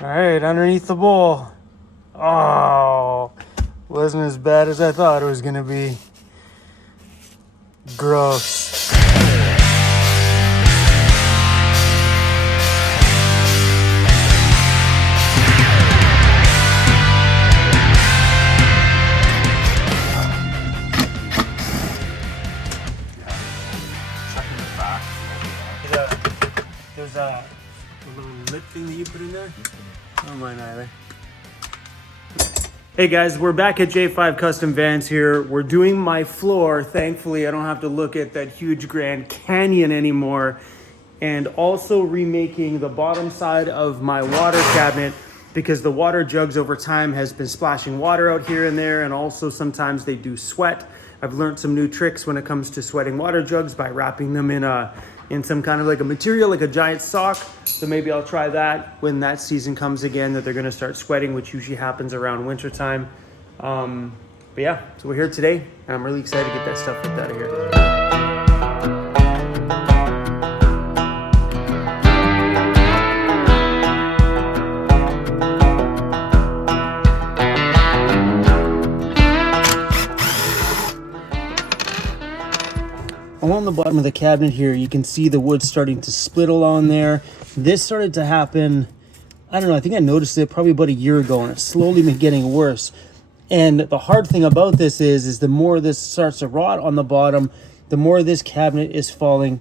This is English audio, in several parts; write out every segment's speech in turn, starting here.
All right, underneath the bowl. Oh, wasn't as bad as I thought it was gonna be. Gross. There's a little lip thing that you put in there. Oh, mine either. Hey guys, we're back at J5 Custom Vans here. We're doing my floor. Thankfully, I don't have to look at that huge Grand Canyon anymore. And also remaking the bottom side of my water cabinet because the water jugs over time has been splashing water out here and there, and also sometimes they do sweat. I've learned some new tricks when it comes to sweating water jugs by wrapping them in some kind of like a material, like a giant sock. So maybe I'll try that when that season comes again, that they're gonna start sweating, which usually happens around winter time. But yeah, so we're here today and I'm really excited to get that stuff ripped out of here. Along the bottom of the cabinet here, you can see the wood starting to split along there. This started to happen, I don't know, I think I noticed it probably about a year ago, and it's slowly been getting worse. And the hard thing about this is the more this starts to rot on the bottom, the more this cabinet is falling,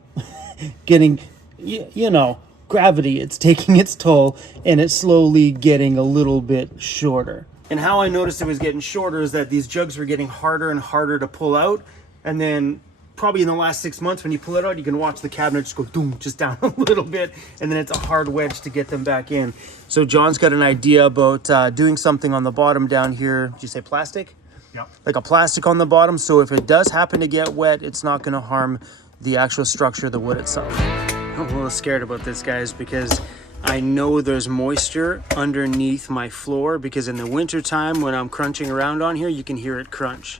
getting, you know, gravity. It's taking its toll, and it's slowly getting a little bit shorter. And how I noticed it was getting shorter is that these jugs were getting harder and harder to pull out, and then probably in the last 6 months, when you pull it out, you can watch the cabinet just go doom, just down a little bit, and then it's a hard wedge to get them back in. So John's got an idea about doing something on the bottom down here. Did you say plastic? Yeah. Like a plastic on the bottom, so if it does happen to get wet, it's not going to harm the actual structure of the wood itself. I'm a little scared about this, guys, because I know there's moisture underneath my floor, because in the winter time when I'm crunching around on here, you can hear it crunch.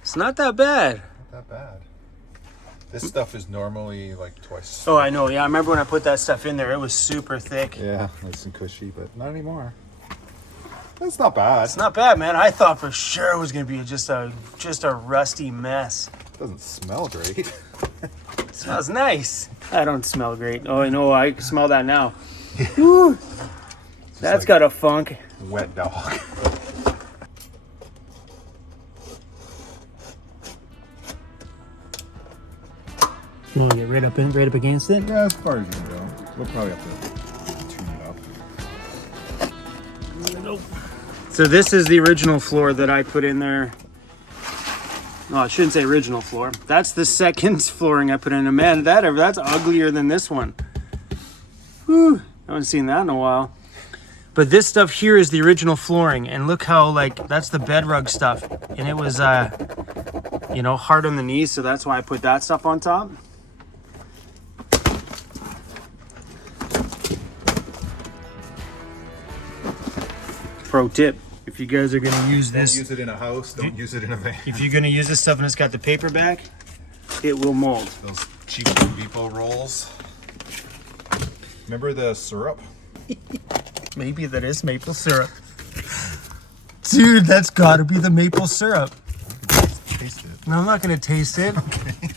It's not that bad. That bad. This stuff is normally like twice. Oh, I know. Yeah, I remember when I put that stuff in there, it was super thick. Yeah, nice and cushy, but not anymore. That's not bad. It's not bad, man. I thought for sure it was gonna be just a rusty mess. It doesn't smell great. It smells nice. I don't smell great. Oh, I know. I smell that now. Woo. That's like got a funk. Wet dog. You want to get right up against it? Yeah, as far as you can go. We'll probably have to tune it up. So this is the original floor that I put in there. No, I shouldn't say original floor. That's the second flooring I put in. And man, that's uglier than this one. Whew, I haven't seen that in a while. But this stuff here is the original flooring, and look how, like, that's the bed rug stuff, and it was you know, hard on the knees, so that's why I put that stuff on top. Pro tip, if you guys are gonna use this, don't use it in a house, don't use it in a van. If you're gonna use this stuff and it's got the paper back, it will mold. Those cheap Home Depot rolls. Remember the syrup? Maybe that is maple syrup. Dude, that's gotta be the maple syrup. Taste it. No, I'm not gonna taste it. Okay.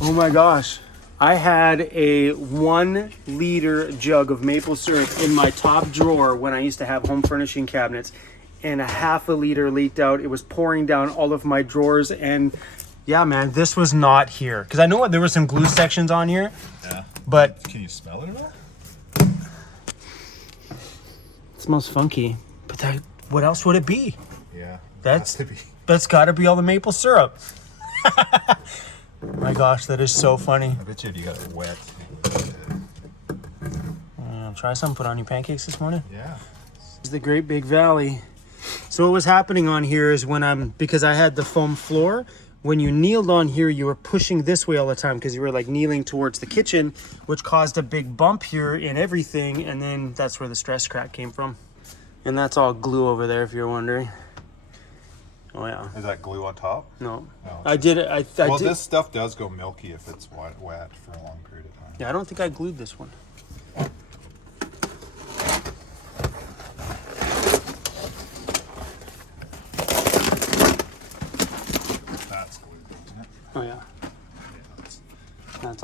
Oh my gosh. I had a 1 liter jug of maple syrup in my top drawer when I used to have home furnishing cabinets, and a half a liter leaked out. It was pouring down all of my drawers, and yeah, man, this was not here. Because I know there were some glue sections on here. Yeah. But can you smell it at all? It smells funky. But what else would it be? Yeah. That's got to be all the maple syrup. My gosh, that is so funny. I bet you got it wet. Try some, put on your pancakes this morning. Yeah. This is the Great Big Valley. So what was happening on here is because I had the foam floor, when you kneeled on here, you were pushing this way all the time because you were like kneeling towards the kitchen, which caused a big bump here in everything. And then that's where the stress crack came from. And that's all glue over there, if you're wondering. Oh yeah. Is that glue on top? No. No, I did it. Well, this stuff does go milky if it's wet for a long period of time. Yeah, I don't think I glued this one.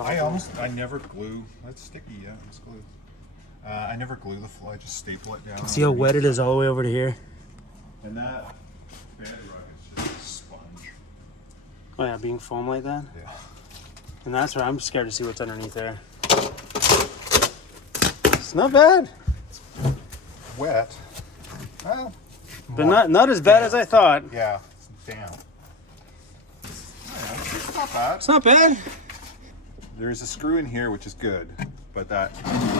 I never glue. That's sticky, yeah, it's glued. I never glue the floor, I just staple it down. See how wet it is all the way over to here? And that bedrock is just a sponge. Oh yeah, being foam like that? Yeah. And that's where I'm scared to see what's underneath there. It's not bad. Wet. Well, But not as bad as I thought. yeah, it's damp. Yeah, it's not bad. It's not bad. There's a screw in here, which is good, but that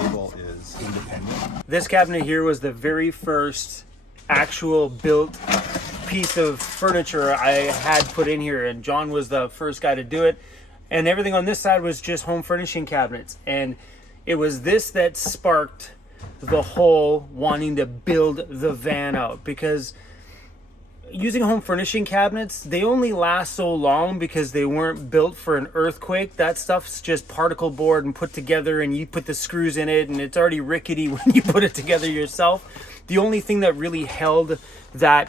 label is independent. This cabinet here was the very first actual built piece of furniture I had put in here, and John was the first guy to do it. And everything on this side was just home furnishing cabinets. And it was this that sparked the whole wanting to build the van out, because using home furnishing cabinets, they only last so long because they weren't built for an earthquake. That stuff's just particle board and put together, and you put the screws in it, and it's already rickety when you put it together yourself. The only thing that really held that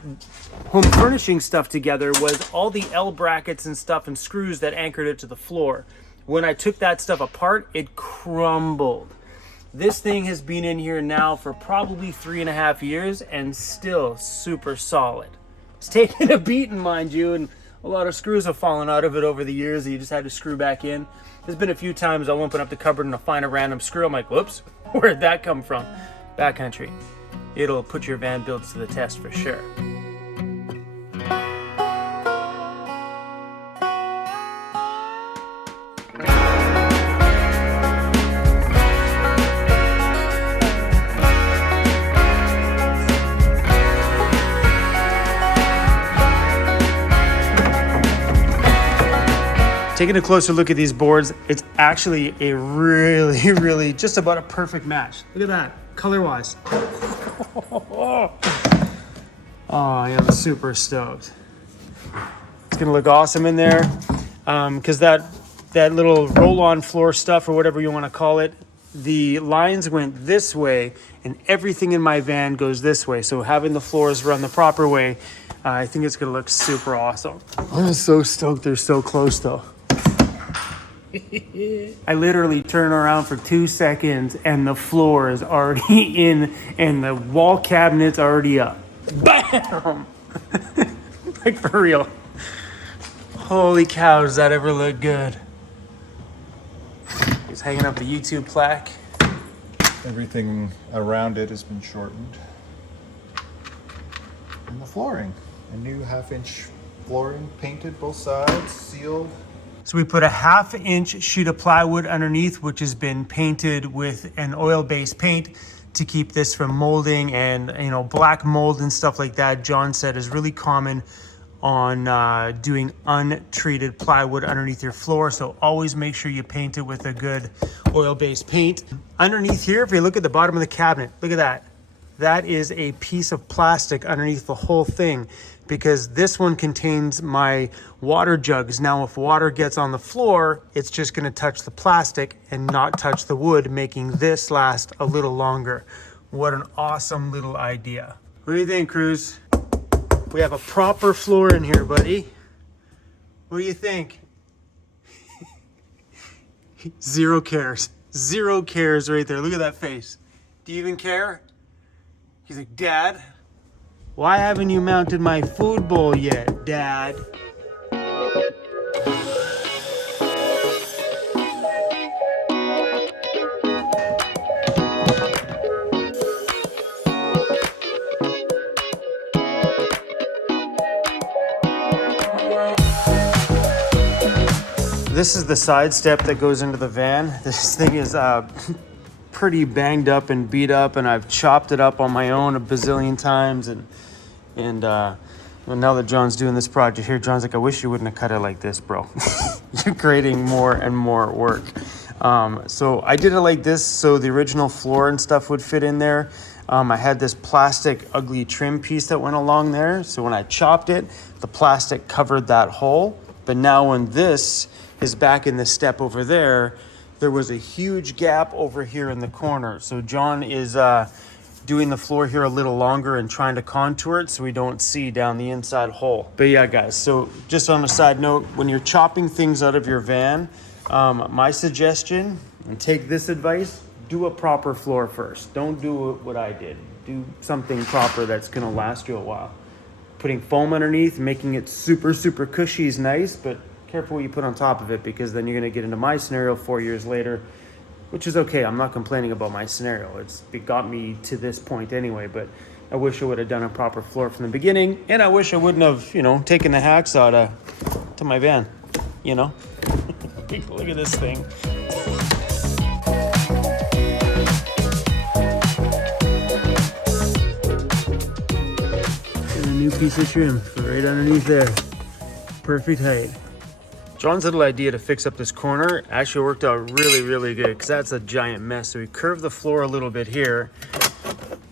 home furnishing stuff together was all the L brackets and stuff and screws that anchored it to the floor. When I took that stuff apart, it crumbled. This thing has been in here now for probably 3.5 years and still super solid. It's taken a beating, mind you, and a lot of screws have fallen out of it over the years that you just had to screw back in. There's been a few times I'll open up the cupboard and I'll find a random screw. I'm like, whoops, where'd that come from? Backcountry. It'll put your van builds to the test for sure. Taking a closer look at these boards, it's actually a really just about a perfect match. Look at that, color-wise. Oh yeah, I'm super stoked. It's gonna look awesome in there, because that little roll-on floor stuff, or whatever you want to call it, the lines went this way, and everything in my van goes this way. So having the floors run the proper way, I think it's gonna look super awesome. I'm so stoked they're so close though. I literally turn around for 2 seconds and the floor is already in and the wall cabinet's already up. Bam! Like for real. Holy cow, does that ever look good? He's hanging up the YouTube plaque. Everything around it has been shortened. And the flooring. A new 1/2-inch flooring, painted both sides, sealed. So we put a 1/2-inch sheet of plywood underneath, which has been painted with an oil-based paint to keep this from molding, and black mold and stuff like that, John said, is really common on doing untreated plywood underneath your floor. So always make sure you paint it with a good oil-based paint. Underneath here, if you look at the bottom of the cabinet, look at that. That is a piece of plastic underneath the whole thing, because this one contains my water jugs. Now, if water gets on the floor, it's just gonna touch the plastic and not touch the wood, making this last a little longer. What an awesome little idea. What do you think, CRUZ? We have a proper floor in here, buddy. What do you think? Zero cares. Zero cares right there. Look at that face. Do you even care? He's like, Dad, why haven't you mounted my food bowl yet, Dad? This is the side step that goes into the van. This thing is pretty banged up and beat up, and I've chopped it up on my own a bazillion times, and well, now that John's doing this project here, John's like, I wish you wouldn't have cut it like this, bro. You're creating more and more work. So I did it like this so the original floor and stuff would fit in there. I had this plastic ugly trim piece that went along there, so when I chopped it, the plastic covered that hole. But now when this is back in the step over there, there was a huge gap over here in the corner. So John is doing the floor here a little longer and trying to contour it so we don't see down the inside hole. But yeah, guys, so just on a side note, when you're chopping things out of your van, My suggestion, and take this advice, do a proper floor first. Don't do what I did. Do something proper that's gonna last you a while. Putting foam underneath, making it super, super cushy is nice, but careful what you put on top of it, because then you're gonna get into my scenario 4 years later, which is okay. I'm not complaining about my scenario. It got me to this point anyway, but I wish I would have done a proper floor from the beginning, and I wish I wouldn't have, taken the hacksaw to my van, Look at this thing. And a new piece of trim right underneath there. Perfect height. John's little idea to fix up this corner actually worked out really, really good, because that's a giant mess. So we curved the floor a little bit here,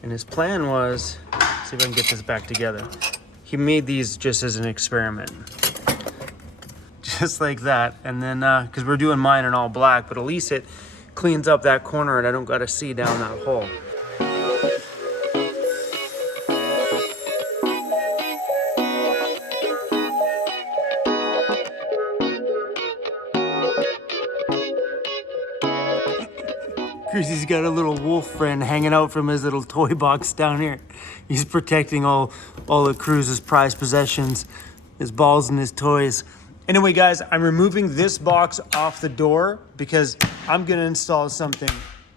and his plan was, see if I can get this back together. He made these just as an experiment. Just like that. And then, because we're doing mine in all black, but at least it cleans up that corner and I don't got to see down that hole. Cruzy's got a little wolf friend hanging out from his little toy box down here. He's protecting all of CRUZ's prized possessions, his balls and his toys. Anyway, guys, I'm removing this box off the door because I'm gonna install something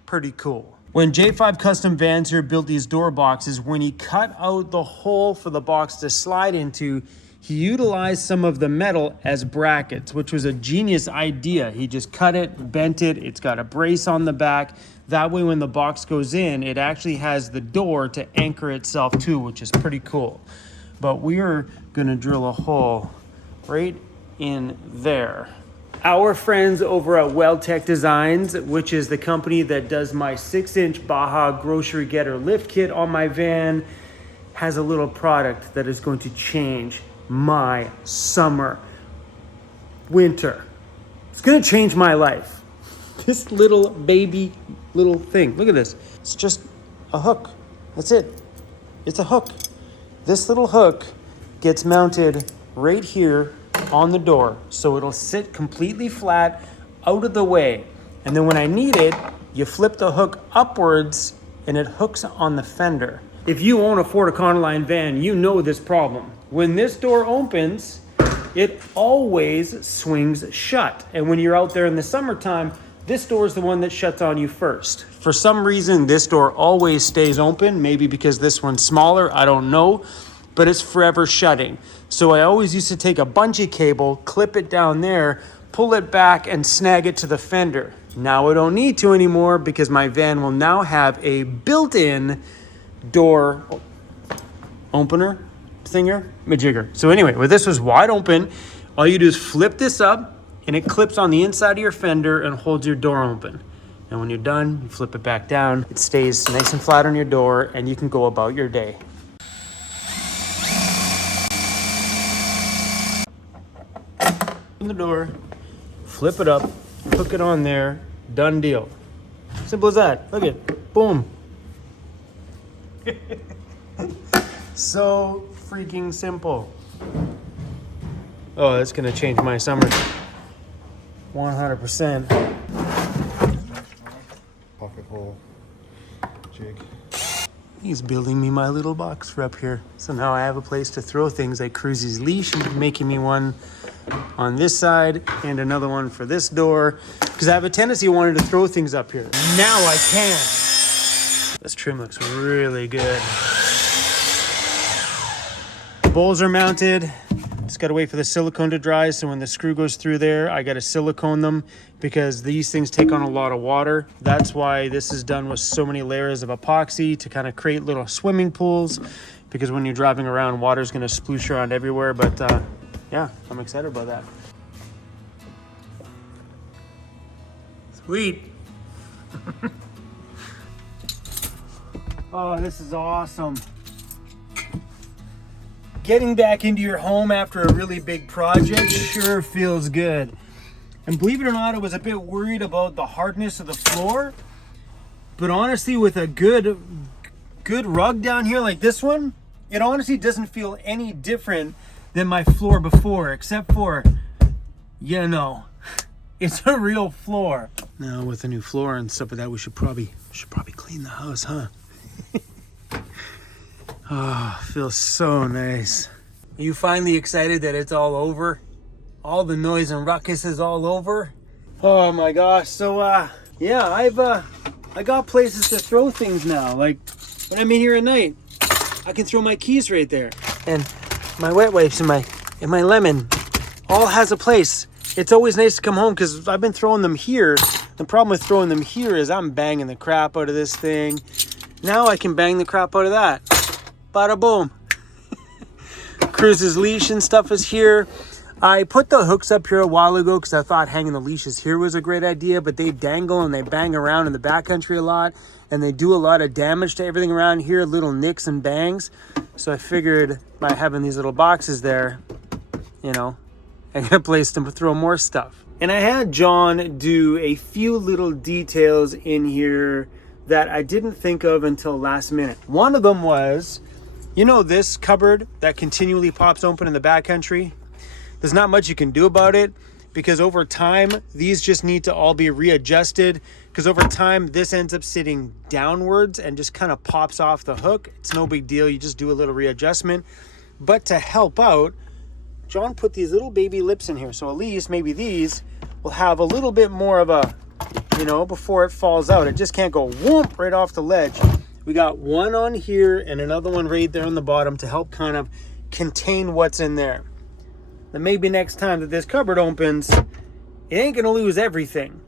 pretty cool. When J5 Custom Vans here built these door boxes, when he cut out the hole for the box to slide into, he utilized some of the metal as brackets, which was a genius idea. He just cut it, bent it, it's got a brace on the back. That way when the box goes in, it actually has the door to anchor itself to, which is pretty cool. But we are gonna drill a hole right in there. Our friends over at WeldTech Designs, which is the company that does my 6-inch Baja grocery getter lift kit on my van, has a little product that is going to change my summer, winter. It's gonna change my life. This little baby little thing, look at this. It's just a hook, that's it. It's a hook. This little hook gets mounted right here on the door, so it'll sit completely flat out of the way. And then when I need it, you flip the hook upwards and it hooks on the fender. If you own a Ford Econoline van, you know this problem. When this door opens, it always swings shut. And when you're out there in the summertime, this door is the one that shuts on you first. For some reason, this door always stays open, maybe because this one's smaller, I don't know, but it's forever shutting. So I always used to take a bungee cable, clip it down there, pull it back and snag it to the fender. Now I don't need to anymore because my van will now have a built-in door opener, thinger, majigger. So anyway, when this was wide open, all you do is flip this up and it clips on the inside of your fender and holds your door open. And when you're done, you flip it back down. It stays nice and flat on your door and you can go about your day. Open the door, flip it up, hook it on there, done deal. Simple as that. Look at, boom. So freaking simple. Oh, that's gonna change my summer. 100%. Pocket hole jig. He's building me my little box for up here. So now I have a place to throw things like CRUZ's leash, and making me one on this side and another one for this door. Because I have a tendency of wanting to throw things up here. Now I can. This trim looks really good. Bowls are mounted. Just gotta wait for the silicone to dry, so when the screw goes through there, I gotta silicone them because these things take on a lot of water. That's why this is done with so many layers of epoxy to kind of create little swimming pools, because when you're driving around, water's gonna sploosh around everywhere. But yeah, I'm excited about that. Sweet. Oh, this is awesome. Getting back into your home after a really big project sure feels good. And believe it or not, I was a bit worried about the hardness of the floor. But honestly, with a good rug down here like this one, it honestly doesn't feel any different than my floor before, except for, It's a real floor. Now with the new floor and stuff like that, we should probably clean the house, huh? Oh, feels so nice. Are you finally excited that it's all over? All the noise and ruckus is all over? Oh my gosh. So yeah, I got places to throw things now. Like when I'm in here at night, I can throw my keys right there. And my wet wipes and my lemon all has a place. It's always nice to come home because I've been throwing them here. The problem with throwing them here is I'm banging the crap out of this thing. Now I can bang the crap out of that. Bada boom. CRUZ's leash and stuff is here. I put the hooks up here a while ago because I thought hanging the leashes here was a great idea, but they dangle and they bang around in the backcountry a lot, and they do a lot of damage to everything around here, little nicks and bangs. So I figured by having these little boxes there, you know, I got a place to throw more stuff. And I had John do a few little details in here that I didn't think of until last minute. One of them was, you know, this cupboard that continually pops open in the backcountry? There's not much you can do about it because over time, these just need to all be readjusted because over time, this ends up sitting downwards and just kind of pops off the hook. It's no big deal. You just do a little readjustment. But to help out, John put these little baby lips in here. So at least maybe these will have a little bit more of a, you know, before it falls out. It just can't go whoop right off the ledge. We got one on here and another one right there on the bottom to help kind of contain what's in there. Then maybe next time that this cupboard opens, it ain't gonna lose everything.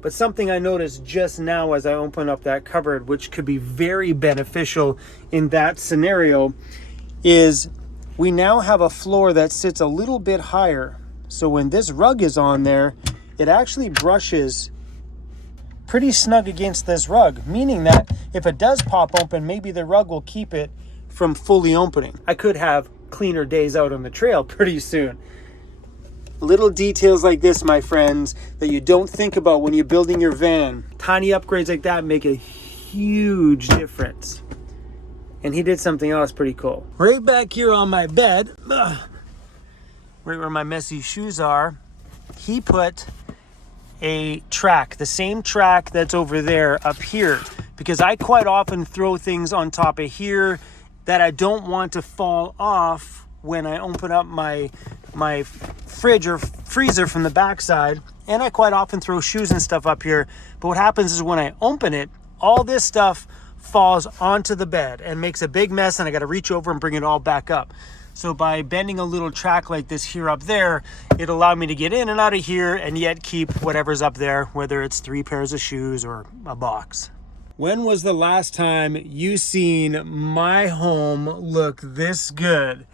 But something I noticed just now as I open up that cupboard, which could be very beneficial in that scenario, is we now have a floor that sits a little bit higher. So when this rug is on there, it actually brushes pretty snug against this rug, meaning that if it does pop open, maybe the rug will keep it from fully opening. I could have cleaner days out on the trail pretty soon. Little details like this, my friends, that you don't think about when you're building your van. Tiny upgrades like that make a huge difference. And he did something else pretty cool. Right back here on my bed, right where my messy shoes are, he put a track, the same track that's over there up here, because I quite often throw things on top of here that I don't want to fall off when I open up my fridge or freezer from the backside. And I quite often throw shoes and stuff up here. But what happens is when I open it, all this stuff falls onto the bed and makes a big mess, and I got to reach over and bring it all back up. So by bending a little track like this here up there, it allowed me to get in and out of here and yet keep whatever's up there, whether it's 3 pairs of shoes or a box. When was the last time you seen my home look this good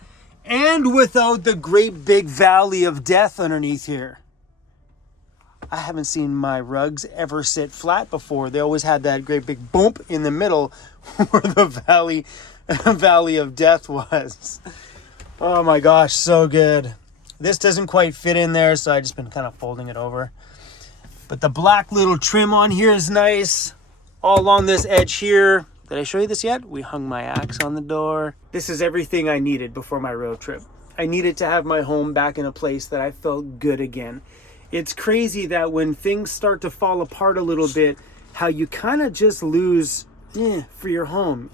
and without the great big valley of death underneath here? I haven't seen my rugs ever sit flat before. They always had that great big bump in the middle where the valley of death was. Oh my gosh, so good. This doesn't quite fit in there, so I've just been kind of folding it over. But the black little trim on here is nice. All along this edge here. Did I show you this yet? We hung my axe on the door. This is everything I needed before my road trip. I needed to have my home back in a place that I felt good again. It's crazy that when things start to fall apart a little bit, how you kind of just lose for your home.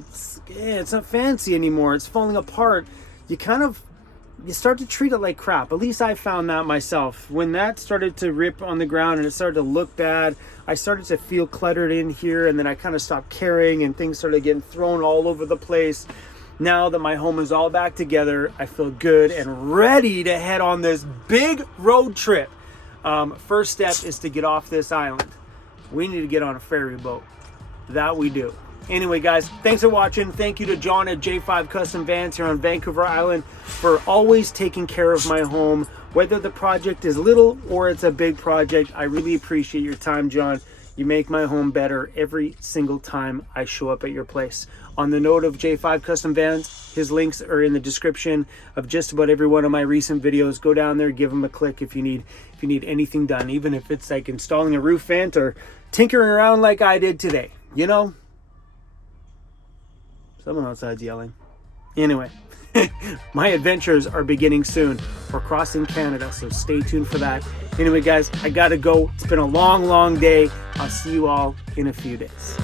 It's not fancy anymore. It's falling apart. You start to treat it like crap. At least I found that myself. When that started to rip on the ground and it started to look bad, I started to feel cluttered in here, and then I kind of stopped caring and things started getting thrown all over the place. Now that my home is all back together, I feel good and ready to head on this big road trip. First step is to get off this island. We need to get on a ferry boat. That we do. Anyway, guys, thanks for watching. Thank you to John at J5 Custom Vans here on Vancouver Island for always taking care of my home. Whether the project is little or it's a big project, I really appreciate your time, John. You make my home better every single time I show up at your place. On the note of J5 Custom Vans, his links are in the description of just about every one of my recent videos. Go down there, give him a click if you need anything done, even if it's like installing a roof vent or tinkering around like I did today. You know? Someone outside's yelling. Anyway, my adventures are beginning soon. We're crossing Canada, so stay tuned for that. Anyway, guys, I gotta go. It's been a long, long day. I'll see you all in a few days.